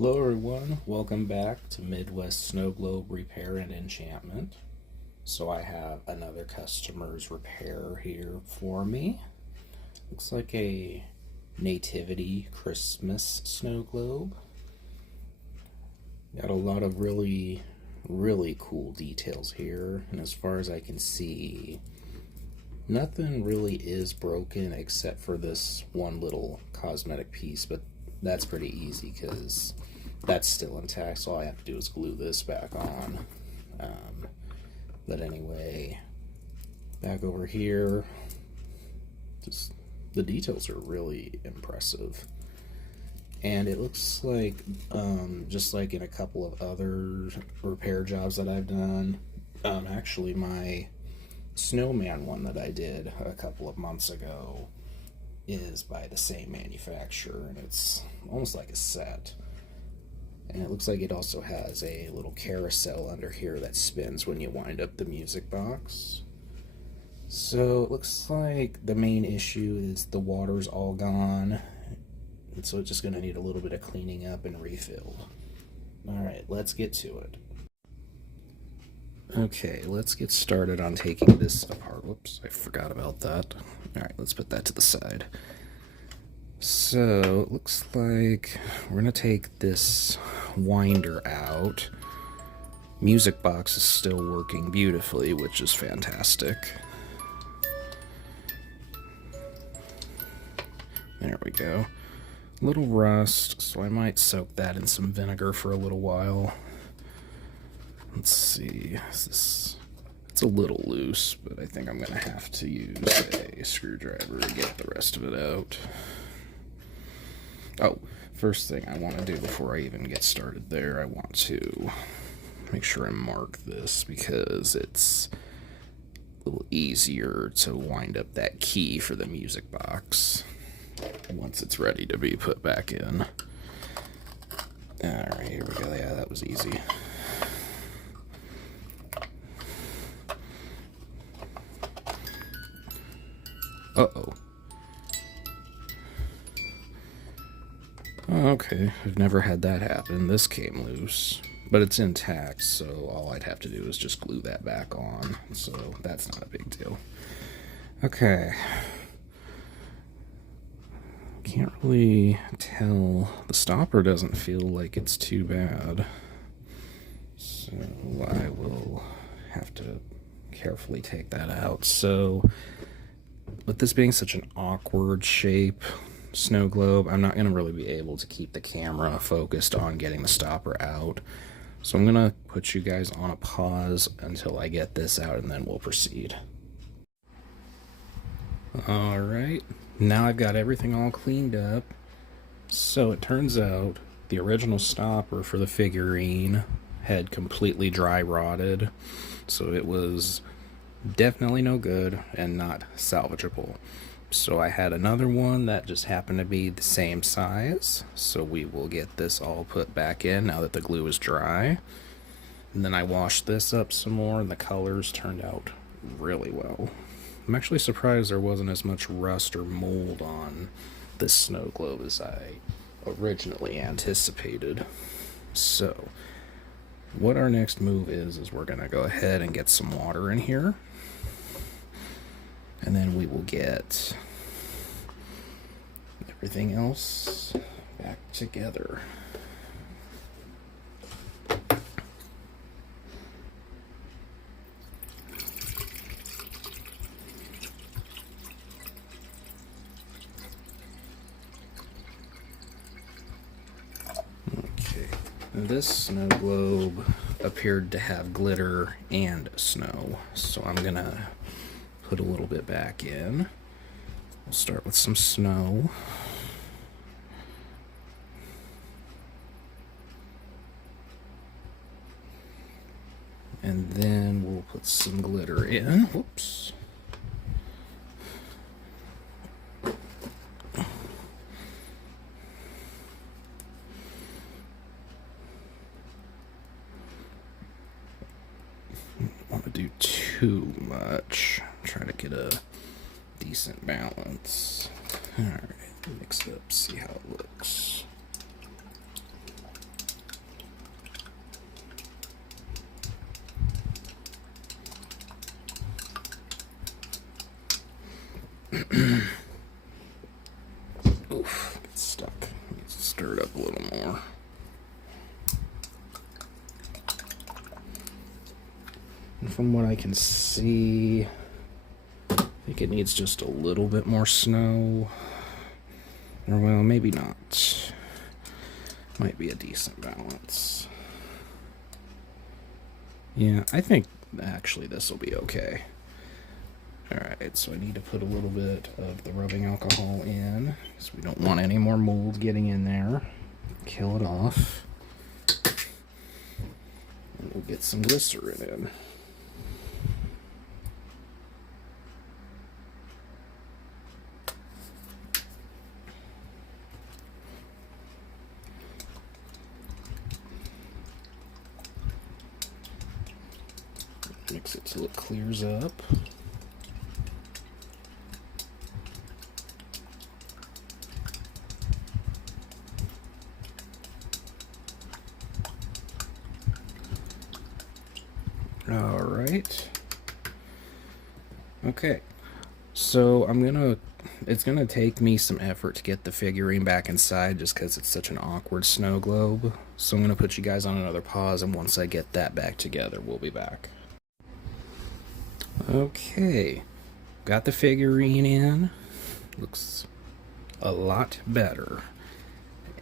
Hello everyone, welcome back to Midwest Snowglobe Repair and Enchantment. So I have another customer's repair here for me. Looks like a Nativity Christmas snow globe. Got a lot of really cool details here, and as far as I can see, nothing really is broken except for this one little cosmetic piece, but that's pretty easy because that's still intact, so all I have to do is glue this back on. But anyway, back over here, just the details are really impressive. And it looks like, just like in a couple of other repair jobs that I've done, actually my snowman one that I did a couple of months ago is by the same manufacturer, and it's almost like a set. And it looks like it also has a little carousel under here that spins when you wind up the music box. So it looks like the main issue is the water's all gone, and so it's just going to need a little bit of cleaning up and refilled. Alright, let's get to it. Okay, let's get started on taking this apart. Whoops, I forgot about that. Alright, let's put that to the side. So, it looks like we're going to take this winder out. Music box is still working beautifully, which is fantastic. There we go. A little rust, so I might soak that in some vinegar for a little while. Let's see, it's a little loose, but I think I'm going to have to use a screwdriver to get the rest of it out. Oh, first thing I want to do before I even get started there, I want to make sure I mark this because it's a little easier to wind up that key for the music box once it's ready to be put back in. Alright, here we go. Yeah, that was easy. Uh-oh. Oh, okay, I've never had that happen. This came loose, but it's intact, so all I'd have to do is just glue that back on, so that's not a big deal. Okay. Can't really tell. The stopper doesn't feel like it's too bad, so I will have to carefully take that out. So, with this being such an awkward shape snow globe, I'm not going to really be able to keep the camera focused on getting the stopper out. So I'm going to put you guys on a pause until I get this out, and then we'll proceed. Alright, now I've got everything all cleaned up. So it turns out the original stopper for the figurine had completely dry rotted, so it was definitely no good and not salvageable. So I had another one that just happened to be the same size, so we will get this all put back in now that the glue is dry. And then I washed this up some more, and the colors turned out really well. I'm actually surprised there wasn't as much rust or mold on this snow globe as I originally anticipated. So what our next move is we're gonna go ahead and get some water in here, and then we will get everything else back together. Okay, this snow globe appeared to have glitter and snow, so I'm gonna put a little bit back in. We'll start with some snow. And then we'll put some glitter in. Whoops. Don't want to do too much. Try to get a decent balance. Alright, mix it up, see how it looks. Oof, it's stuck. Needs to stir it up a little more. And from what I can see, I think it needs just a little bit more snow. Or, well, maybe not. Might be a decent balance. Yeah, I think actually this will be okay. Alright, so I need to put a little bit of the rubbing alcohol in, because we don't want any more mold getting in there. Kill it off. And we'll get some glycerin in. Mix it till it clears up. All right. Okay. So it's gonna take me some effort to get the figurine back inside just because it's such an awkward snow globe. So I'm gonna put you guys on another pause, and once I get that back together, we'll be back. Okay. Got the figurine in. Looks a lot better.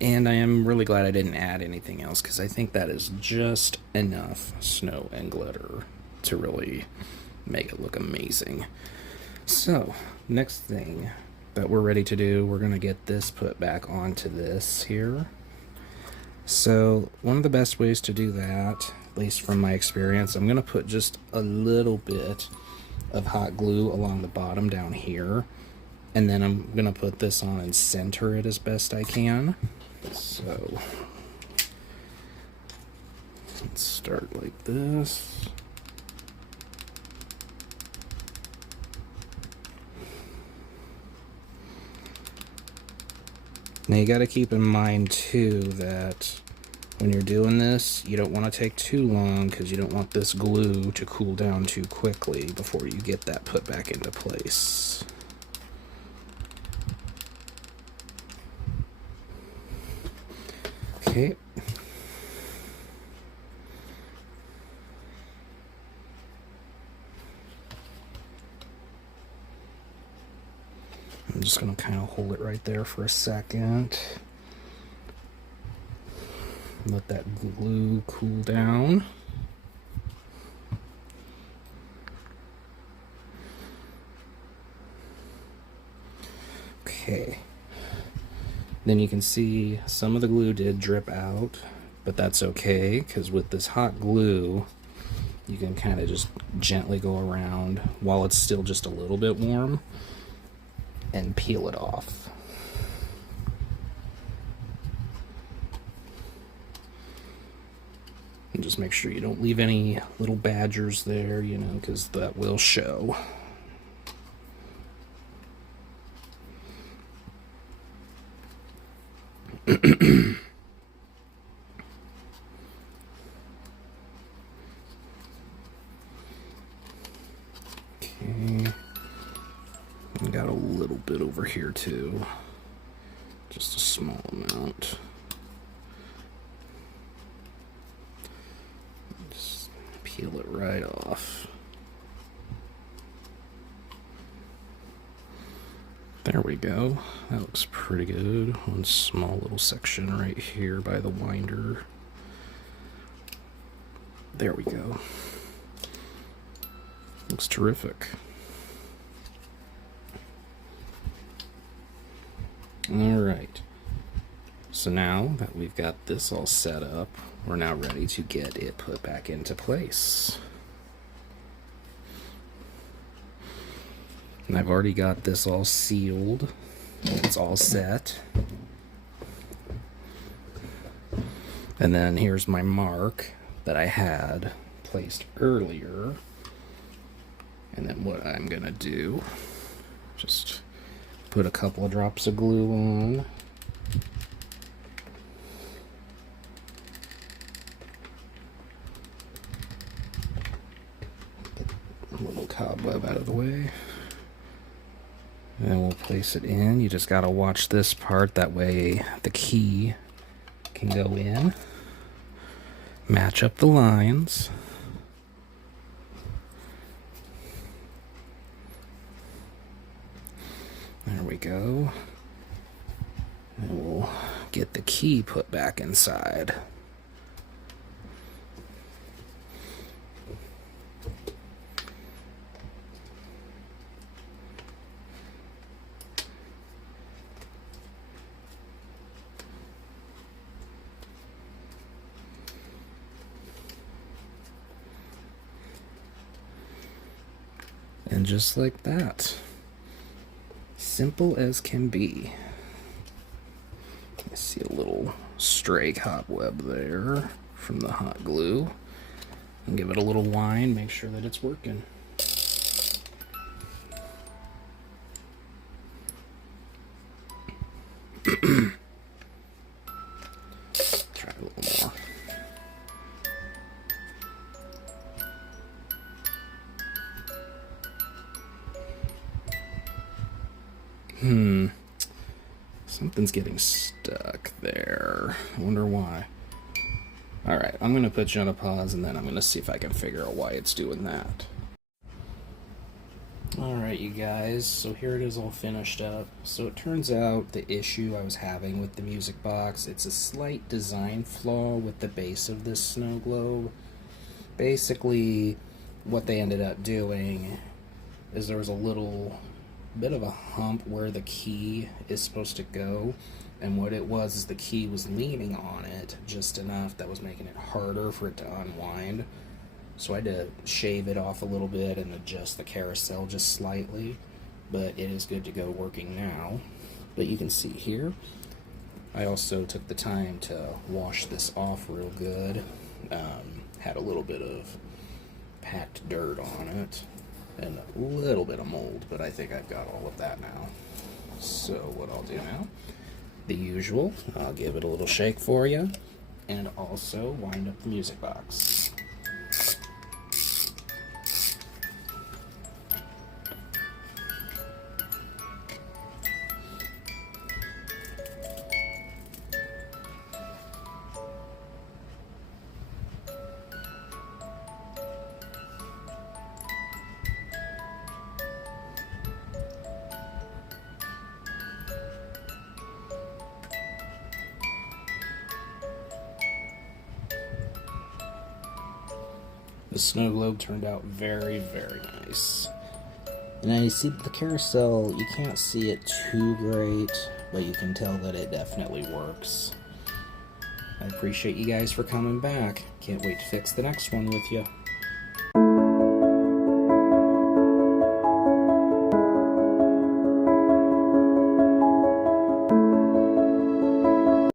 And I am really glad I didn't add anything else, because I think that is just enough snow and glitter to really make it look amazing. So, next thing that we're ready to do, we're going to get this put back onto this here. So, one of the best ways to do that, at least from my experience, I'm going to put just a little bit of hot glue along the bottom down here. And then I'm going to put this on and center it as best I can. So let's start like this. Now you got to keep in mind too that when you're doing this, you don't want to take too long, because you don't want this glue to cool down too quickly before you get that put back into place. Okay. I'm just going to kind of hold it right there for a second. Let that glue cool down. Okay. Then you can see some of the glue did drip out, but that's okay, because with this hot glue, you can kind of just gently go around while it's still just a little bit warm and peel it off. And just make sure you don't leave any little badgers there, you know, because that will show. Okay, I got a little bit over here too, just a small amount. Just peel it right off. There we go. That looks pretty good. One small little section right here by the winder. There we go. Looks terrific. Alright. So now that we've got this all set up, we're now ready to get it put back into place. And I've already got this all sealed. It's all set. And then here's my mark that I had placed earlier. And then what I'm gonna do, just put a couple of drops of glue on. Get a little cobweb out of the way. And then we'll place it in. You just gotta watch this part, that way the key can go in. Match up the lines. There we go. And we'll get the key put back inside. And just like that, simple as can be. I see a little stray cobweb there from the hot glue. And give it a little wind, make sure that it's working. Try a little more. Something's getting stuck there. I wonder why. Alright, I'm going to put you on a pause and then I'm going to see if I can figure out why it's doing that. Alright, you guys, so here it is all finished up. So it turns out the issue I was having with the music box, it's a slight design flaw with the base of this Snowglobe. Basically, what they ended up doing is there was a little bit of a hump where the key is supposed to go, and what it was is the key was leaning on it just enough that was making it harder for it to unwind. So I had to shave it off a little bit and adjust the carousel just slightly, but it is good to go working now. But you can see here, I also took the time to wash this off real good. Had a little bit of packed dirt on it and a little bit of mold, but I think I've got all of that now. So what I'll do now, the usual, I'll give it a little shake for you, and also wind up the music box. The Snowglobe turned out very, very nice. And now you see the carousel, you can't see it too great, but you can tell that it definitely works. I appreciate you guys for coming back. Can't wait to fix the next one with you.